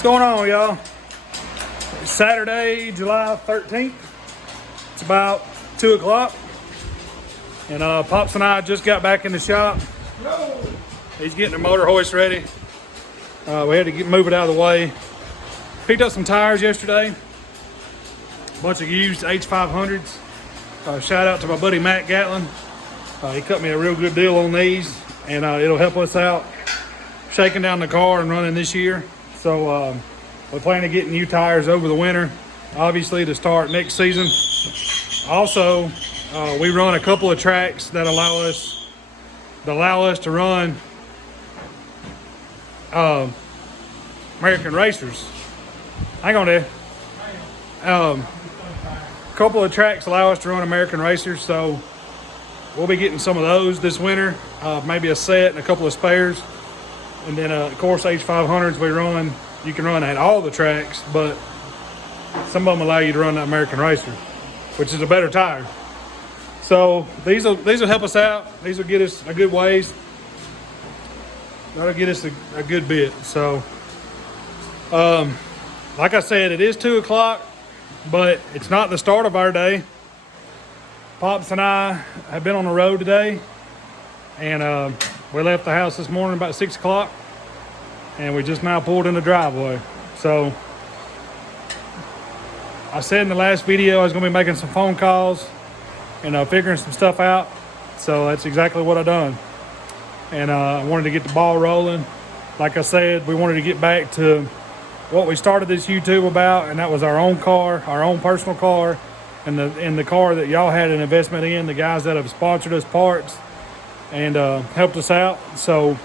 What's going on, y'all? It's Saturday, July 13th. It's about 2 o'clock. And Pops and I just got back in the shop. He's getting the motor hoist ready. We had to move it out of the way. Picked up some tires yesterday. A bunch of used H500s. Shout out to my buddy Matt Gatlin. He cut me a real good deal on these, and it'll help us out shaking down the car and running this year. So we plan on getting new tires over the winter, obviously, to start next season. Also, we run a couple of tracks that allow us to run American racers. Hang on there. A couple of tracks allow us to run American racers, so we'll be getting some of those this winter. Maybe a set and a couple of spares. And then, of course, H500s we run. You can run at all the tracks, but some of them allow you to run the American Racer, which is a better tire. So these will help us out. These will get us a good ways. That'll get us a good bit. So, like I said, it is 2 o'clock, but it's not the start of our day. Pops and I have been on the road today, and we left the house this morning about 6 o'clock, and we just now pulled in the driveway. So I said in the last video I was going to be making some phone calls and figuring some stuff out. So that's exactly what I done. And I wanted to get the ball rolling. Like I said, we wanted to get back to what we started this YouTube about, and that was our own car, our own personal car, and the car that y'all had an investment in, the guys that have sponsored us parts and helped us out. So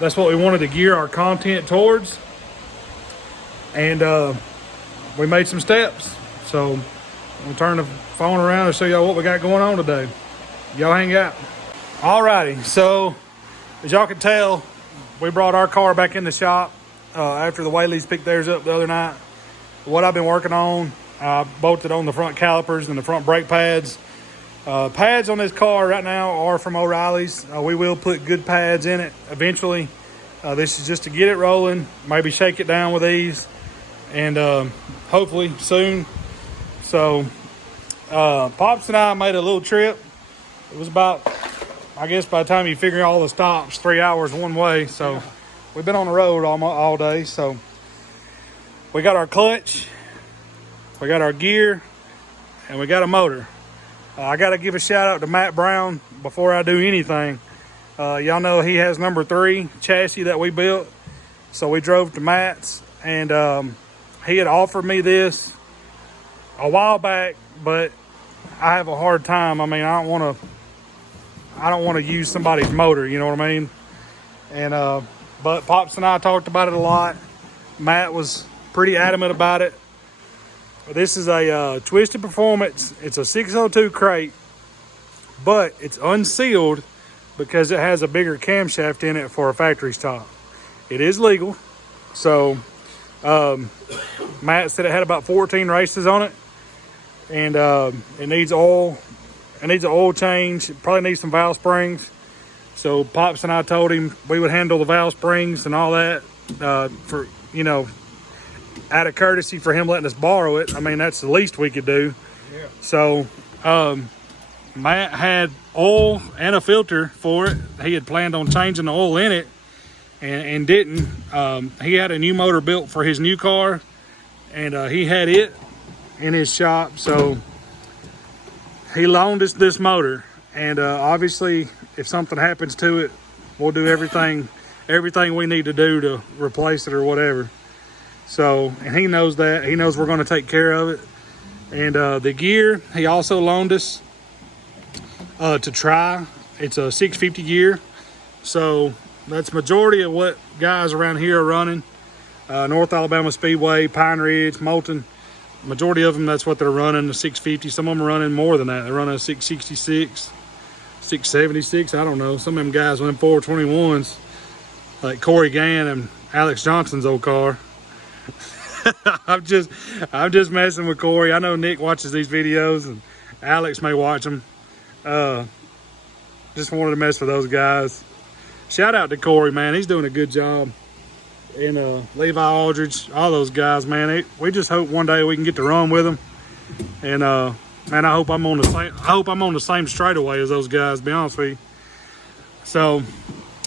that's what we wanted to gear our content towards. And we made some steps. So we'll turn the phone around and show y'all what we got going on today. Y'all hang out. Alrighty, so as y'all can tell, we brought our car back in the shop after the Whaleys picked theirs up the other night. What I've been working on, I bolted on the front calipers and the front brake pads. Pads on this car right now are from O'Reilly's. We will put good pads in it eventually. This is just to get it rolling, maybe shake it down with these, and hopefully soon. So Pops and I made a little trip. It was about, I guess by the time you figure all the stops, 3 hours one way. So we've been on the road all day. So we got our clutch, we got our gear, and we got a motor. I got to give a shout out to Matt Brown before I do anything. Y'all know he has number 3 chassis that we built. So we drove to Matt's, and he had offered me this a while back, but I have a hard time. I mean, I don't want to use somebody's motor, you know what I mean? And but Pops and I talked about it a lot. Matt was pretty adamant about it. This is a Twisted Performance. It's a 602 crate, but it's unsealed because it has a bigger camshaft in it for a factory stock. It is legal. So Matt said it had about 14 races on it, and it needs oil. It needs an oil change. It probably needs some valve springs. So Pops and I told him we would handle the valve springs and all that for, you know, out of courtesy for him letting us borrow it. I mean, that's the least we could do. Yeah. So Matt had oil and a filter for it. He had planned on changing the oil in it and didn't. He had a new motor built for his new car, and he had it in his shop. So he loaned us this motor, and obviously if something happens to it, we'll do everything we need to do to replace it or whatever. So, and he knows that. He knows we're going to take care of it. And the gear, he also loaned us to try. It's a 650 gear. So that's majority of what guys around here are running. North Alabama Speedway, Pine Ridge, Moulton. Majority of them, that's what they're running, the 650. Some of them are running more than that. They're running a 666, 676. I don't know. Some of them guys run 421s, like Corey Gann and Alex Johnson's old car. I'm just messing with Corey. I know Nick watches these videos, and Alex may watch them. Just wanted to mess with those guys. Shout out to Corey, man. He's doing a good job. and Levi Aldridge, all those guys, man. We just hope one day we can get to run with them. And man, I hope I'm on the same straightaway as those guys, to be honest with you. So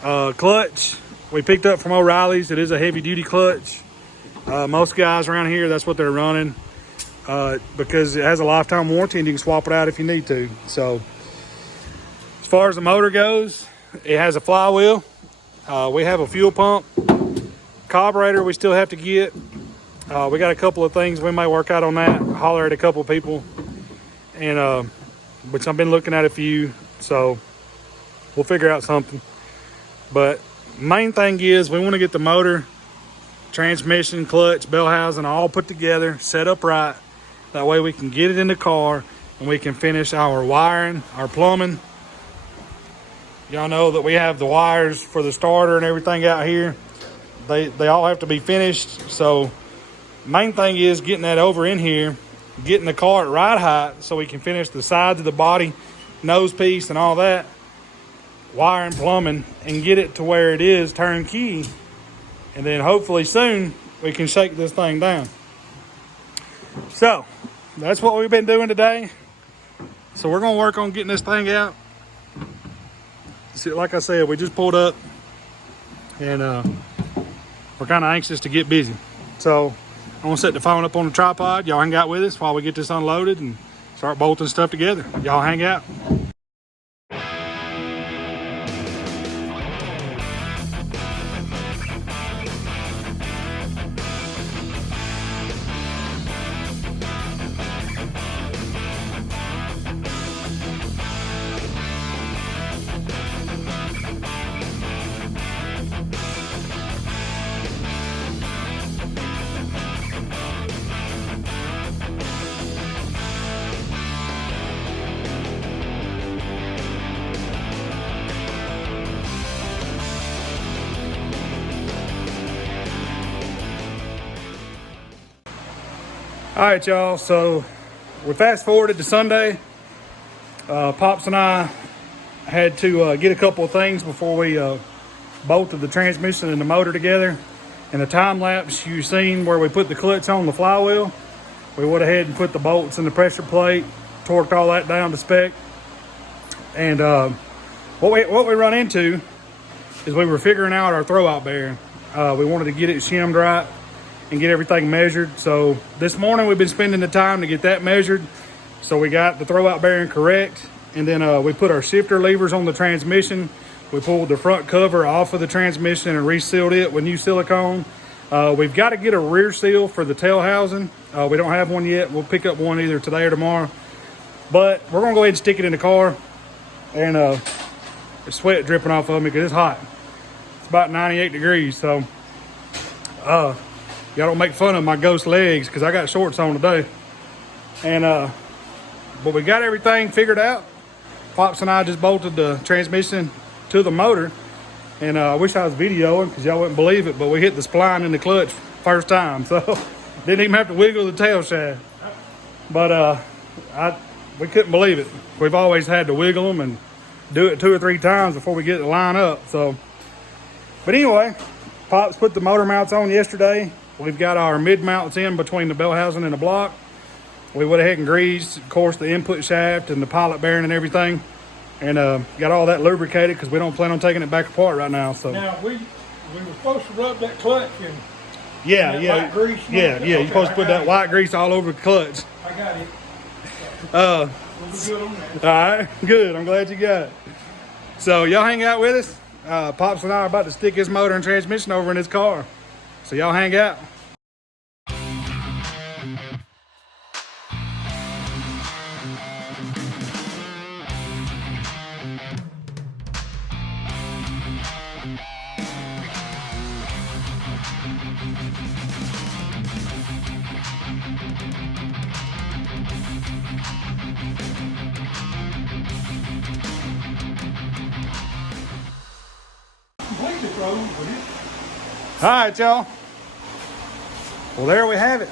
clutch we picked up from O'Reilly's. It is a heavy duty clutch. Most guys around here, that's what they're running, because it has a lifetime warranty and you can swap it out if you need to. So as far as the motor goes, it has a flywheel. We have a fuel pump. Carburetor we still have to get. We got a couple of things we may work out on that. Holler at a couple of people, and which I've been looking at a few, so we'll figure out something. But main thing is we want to get the motor, transmission, clutch, bell housing all put together, set up right. That way we can get it in the car and we can finish our wiring, our plumbing. Y'all know that we have the wires for the starter and everything out here. They all have to be finished. So main thing is getting that over in here, getting the car at ride height so we can finish the sides of the body, nose piece and all that, wiring, plumbing, and get it to where it is turnkey. And then hopefully soon we can shake this thing down. So that's what we've been doing today. So we're gonna work on getting this thing out. See, like I said, we just pulled up and we're kind of anxious to get busy. So I'm gonna set the phone up on the tripod. Y'all hang out with us while we get this unloaded and start bolting stuff together. Y'all hang out. All right, y'all, so we fast forwarded to Sunday. Pops and I had to get a couple of things before we bolted the transmission and the motor together. In the time lapse you seen where we put the clutch on the flywheel, we went ahead and put the bolts in the pressure plate, torqued all that down to spec. And what we run into is we were figuring out our throwout bearing. We wanted to get it shimmed right and get everything measured. So this morning we've been spending the time to get that measured. So we got the throwout bearing correct. And then we put our shifter levers on the transmission. We pulled the front cover off of the transmission and resealed it with new silicone. We've got to get a rear seal for the tail housing. We don't have one yet. We'll pick up one either today or tomorrow. But we're gonna go ahead and stick it in the car. And there's sweat dripping off of me because it's hot. It's about 98 degrees. So y'all don't make fun of my ghost legs because I got shorts on today. And but we got everything figured out. Pops and I just bolted the transmission to the motor. And I wish I was videoing because y'all wouldn't believe it, but we hit the spline in the clutch first time. So didn't even have to wiggle the tail shaft. But we couldn't believe it. We've always had to wiggle them and do it 2 or 3 times before we get the line up. So, but anyway, Pops put the motor mounts on yesterday. We've got our mid mounts in between the bell housing and the block. We went ahead and greased, of course, the input shaft and the pilot bearing and everything, and got all that lubricated because we don't plan on taking it back apart right now. So now we were supposed to rub that clutch and white grease. Okay, you're supposed to put that white grease all over the clutch. I got it. We'll be good on that. All right, good. I'm glad you got it. So y'all hang out with us. Pops and I are about to stick his motor and transmission over in his car. So y'all hang out. All right, y'all. Well, there we have it.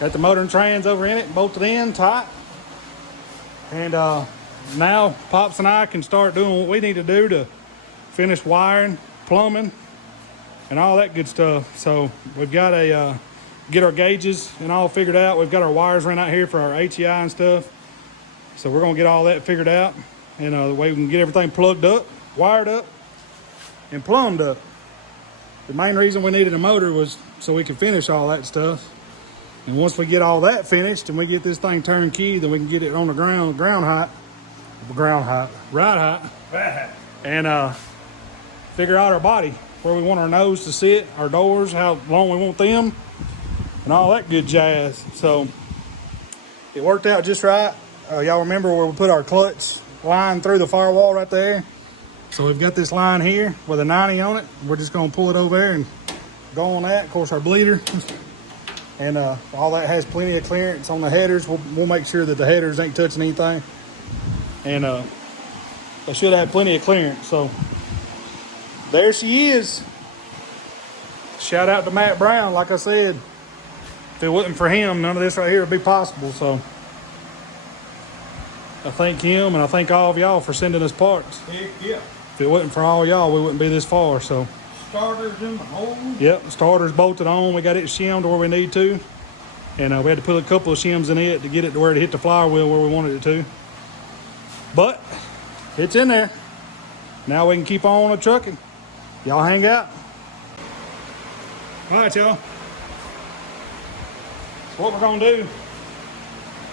Got the motor and trans over in it, bolted in tight. And now Pops and I can start doing what we need to do to finish wiring, plumbing, and all that good stuff. So we've got a get our gauges and all figured out. We've got our wires run out here for our HEI and stuff. So we're gonna get all that figured out, and the way we can get everything plugged up, wired up, and plumbed up. The main reason we needed a motor was so we could finish all that stuff. And once we get all that finished and we get this thing turnkey, then we can get it on the ride height, and figure out our body, where we want our nose to sit, our doors, how long we want them, and all that good jazz. So it worked out just right. Y'all remember where we put our clutch line through the firewall right there? So we've got this line here with a 90 on it. We're just gonna pull it over there and go on that. Of course, our bleeder. And all that has plenty of clearance on the headers. We'll make sure that the headers ain't touching anything. And they should have plenty of clearance. So there she is. Shout out to Matt Brown. Like I said, if it wasn't for him, none of this right here would be possible. So I thank him, and I thank all of y'all for sending us parts. Heck yeah. If it wasn't for all y'all, we wouldn't be this far. So Starters in the hole. yep, starter's bolted on. We got it shimmed where we need to. And we had to put a couple of shims in it to get it to where it hit the flywheel where we wanted it to. But it's in there. Now we can keep on trucking. Y'all hang out. All right, y'all. So what we're gonna do,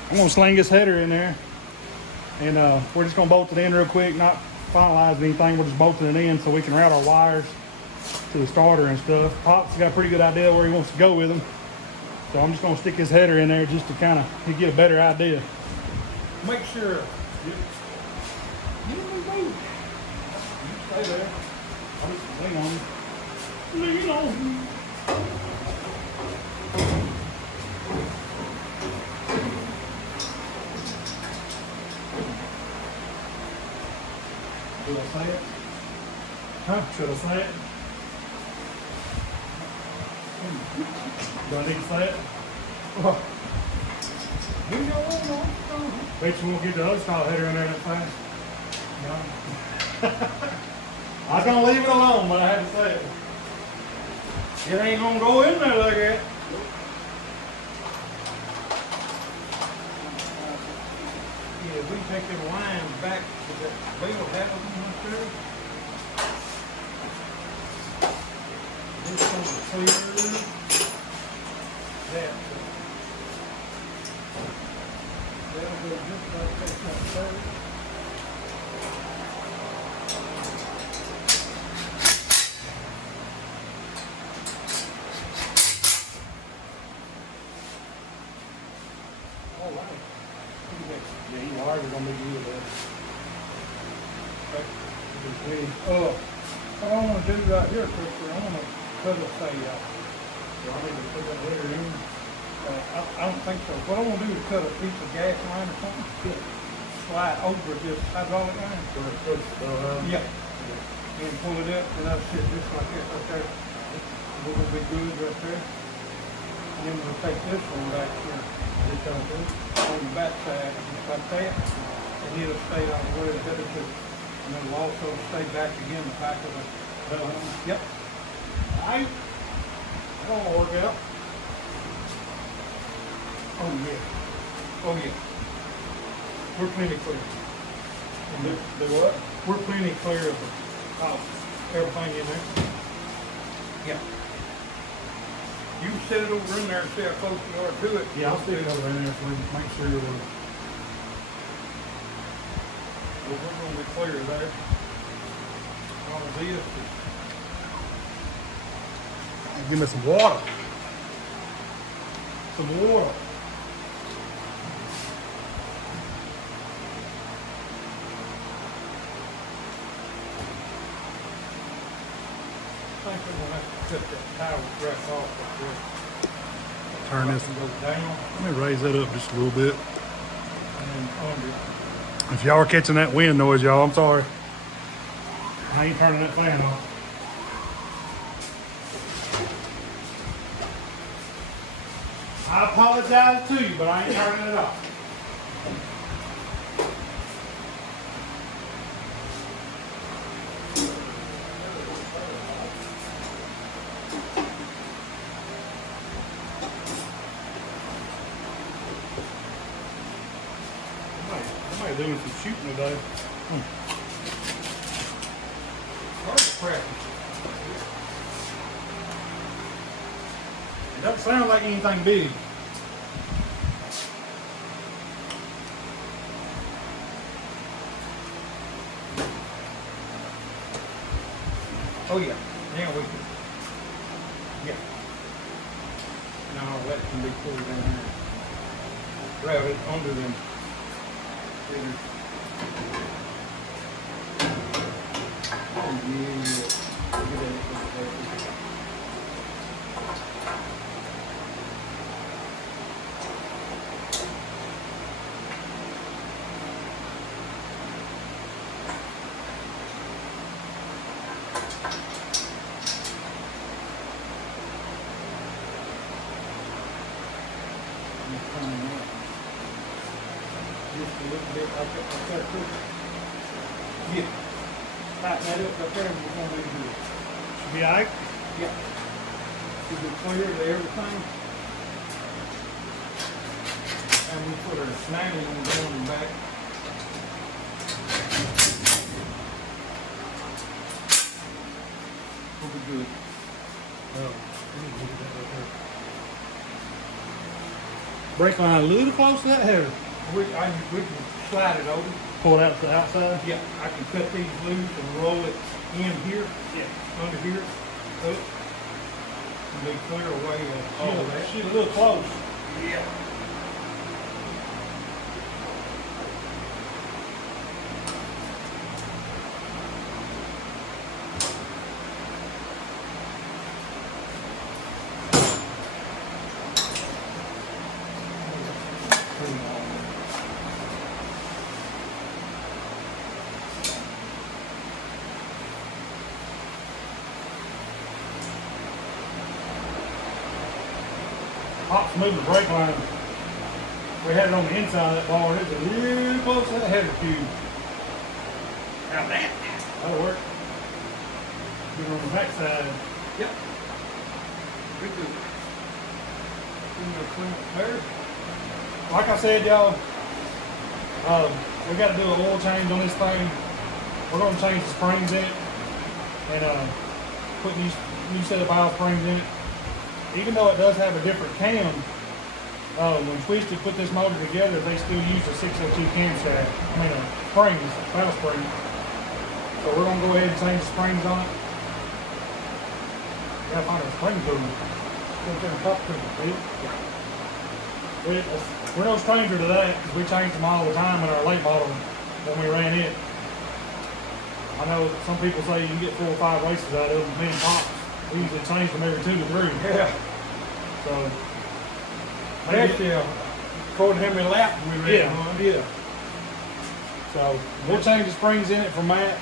I'm gonna sling this header in there. And we're just gonna bolt it in real quick, not finalizing anything. We're just bolting it in so we can route our wires to the starter and stuff. Pop's got a pretty good idea where he wants to go with them. So I'm just gonna stick his header in there just to kind of get a better idea. Make sure. Stay there. I'll just lean on you. Lean on. Should I say it? Huh? Should I say it? Do I need to say it? You know what? Bet you won't get the other style header in there that fast. No. I was gonna leave it alone, but I had to say it. It ain't gonna go in there like that. Yeah, we take the lines back to that wheel housing up there. This one's clear. That. That'll go just like that right there. All right. Yeah, you are gonna be good at What I want to do right here, Christopher, I want to cut a say, I need to put that header in. I don't think so. What I want to do is cut a piece of gas line or something, slide over this hydraulic line. Yeah. And pull it up, and that'll sit just like that right there. We're going to be good right there. And then we'll take this one back here, on the back side, just like that. And it'll stay on where it's headed to. And then we'll also stay back again the back of the. Yep. Alright. That'll work out. Oh yeah. Oh yeah. We're plenty clear. Do what? We're plenty clear of everything in there. Yeah. You can set it over in there and see how close you are to it. Yeah, I'll stick it over in there so we can make sure we're We're gonna be clear there. All of this is give me some water. Some water. I think we're gonna have to cut that tower track off up there. Turn this. Go down Let me raise that up just a little bit. and then under. If y'all are catching that wind noise, y'all, I'm sorry. I ain't turning that fan off. I apologize to you, but I ain't turning it off. They're doing some shooting today. Target practice. It doesn't sound like anything big. Oh yeah, now we can. Yeah. Now that can be pulled down here. Grab it under them. Oh yeah. Look at that. Just a little bit like that. Yeah. Tighten that up right there and we're gonna do good. Should be alright. Yeah. Should be clear to everything. And we put our snagging on down and back. We'll be good. Brake line a little close to that header. We can slide it over. Pull it out to the outside. Yeah, I can cut these loose and roll it in here, under here, up. And be clear away all of that. She's a little close. Yeah. Pop's moving the brake line. We had it on the inside of that bar, and it's a little close to that header cube. Now that. That'll work. Get it on the back side. Yep. We good. Clean up there. Like I said, y'all, we got to do an oil change on this thing. We're going to change the springs in it and put these new set of valve springs in it. Even though it does have a different cam, when Twisted put this motor together, they still use a 602 camshaft. Springs, valve spring. So we're going to go ahead and change the springs on it. Gotta find a spring tool. We're no stranger to that because we change them all the time in our late model when we ran it. I know some people say you can get 4 or 5 races out of them. Me and Pop, we usually change them every 2 to 3. Yeah. So, Actually, according to how many laps we ran on. yeah. So we'll change the springs in it from that.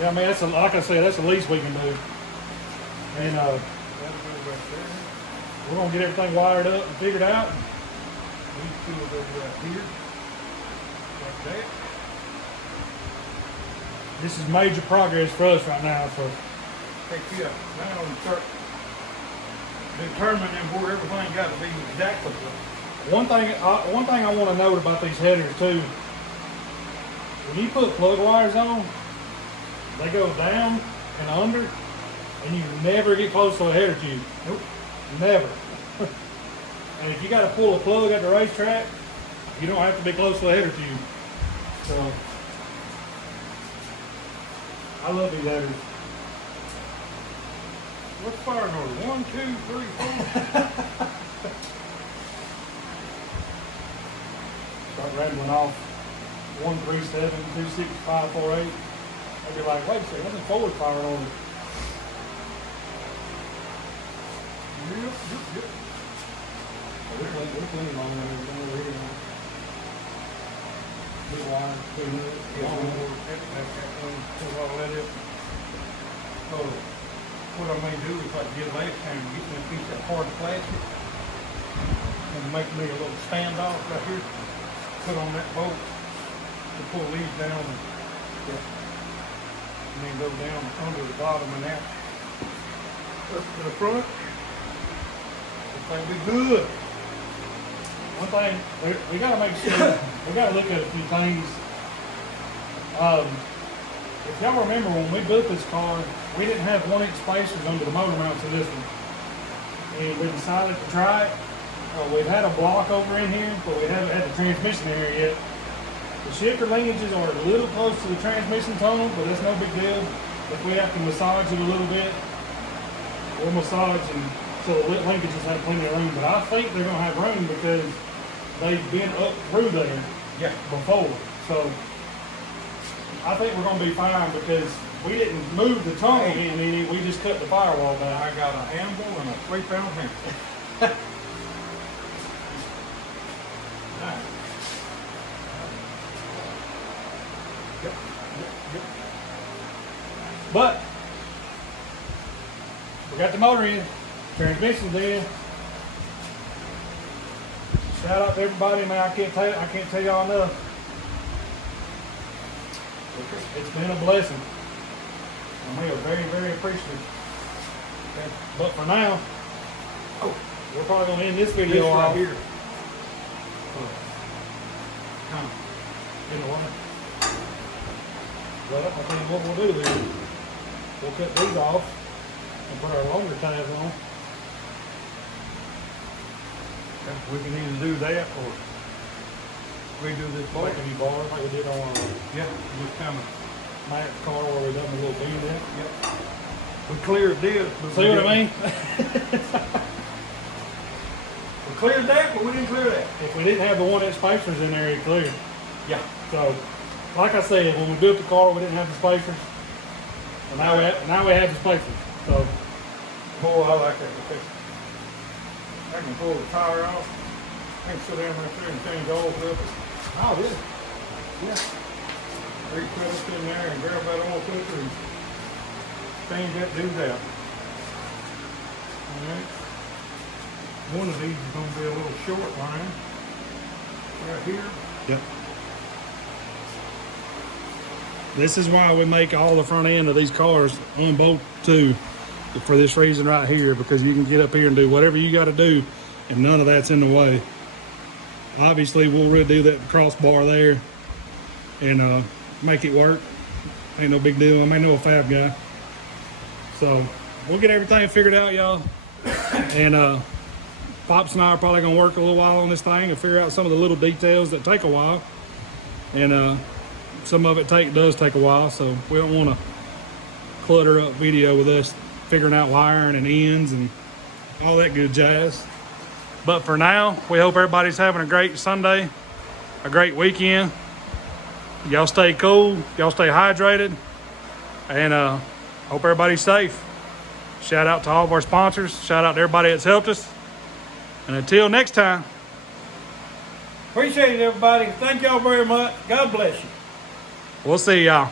Yeah, I mean that's like I said, that's the least we can do. And That'll go right there. we're gonna get everything wired up and figured out. These two will go right here. Like that. This is major progress for us right now. So Heck yeah. Now we start determining where everything got to be exactly. one thing I want to note about these headers too. When you put plug wires on, they go down and under, and you never get close to a header tube. Nope. Never. And if you got to pull a plug at the racetrack, you don't have to be close to a header tube. So I love these headers. What's fire order? 1, 2, 3, 4. Start rambling off. 137 26 548. I'd be like, wait a second, that's a forward fire order. Yep. We're clean on over here. Big wire, clean it. Yeah, pull all that up. So, what I may do is like did last time, get me a piece of hard plastic and make me a little standoff right here. Put on that bolt to pull these down and then go down under the bottom and out up to the front. This thing be good. one thing, we gotta make sure, we gotta look at a few things. If y'all remember when we built this car, we didn't have 1-inch spacers under the motor mounts in this one. And we decided to try it. We've had a block over in here, but we haven't had the transmission in here yet. The shifter linkages are a little close to the transmission tunnel, but that's no big deal. If we have to massage it a little bit, we'll massage and so the linkages have plenty of room. But I think they're gonna have room because they've been up through there before. So I think we're gonna be fine because we didn't move the tunnel in any, we just cut the firewall back. I got an anvil and a 3-pound hammer. Nice. Yep. But we got the motor in, transmission's in. Shout out to everybody, man. I can't tell y'all enough. It's been a blessing. And we are very, very appreciative. Okay. But for now, we're probably gonna end this video This right off here. kind of in the way. Well, I think what we'll do is we'll cut these off and put our longer tabs on. We can either do that or redo this bar. Like a new bar, like we did on our Yeah, just kind of. Mac car where we done a little bend in. Yep. We cleared this. But See what I mean? We cleared that, but we didn't clear that. If we didn't have the 1-inch spacers in there, it cleared. Yeah. So, like I said, when we built the car, we didn't have the spacers. And now we have the spacers. So, Oh, I like that. Okay. I can pull the tire off. I can sit down right there and change oil filters. oh, really? Yeah. Reach right up in there and grab that oil filter and change that dude out. Alright. One of these is going to be a little short line. Right here. Yep. This is why we make all the front end of these cars on bolt too, for this reason right here, because you can get up here and do whatever you got to do and none of that's in the way. Obviously we'll redo that crossbar there and make it work. Ain't no big deal. I ain't no fab guy. So we'll get everything figured out, y'all. And Pops and I are probably gonna work a little while on this thing and figure out some of the little details that take a while. And some of it does take a while, so we don't want to clutter up video with us figuring out wiring and ends and all that good jazz. But for now, we hope everybody's having a great Sunday, a great weekend. Y'all stay cool, y'all stay hydrated, and hope everybody's safe. Shout out to all of our sponsors. Shout out to everybody that's helped us. And until next time. Appreciate it, everybody. Thank y'all very much. God bless you. We'll see y'all.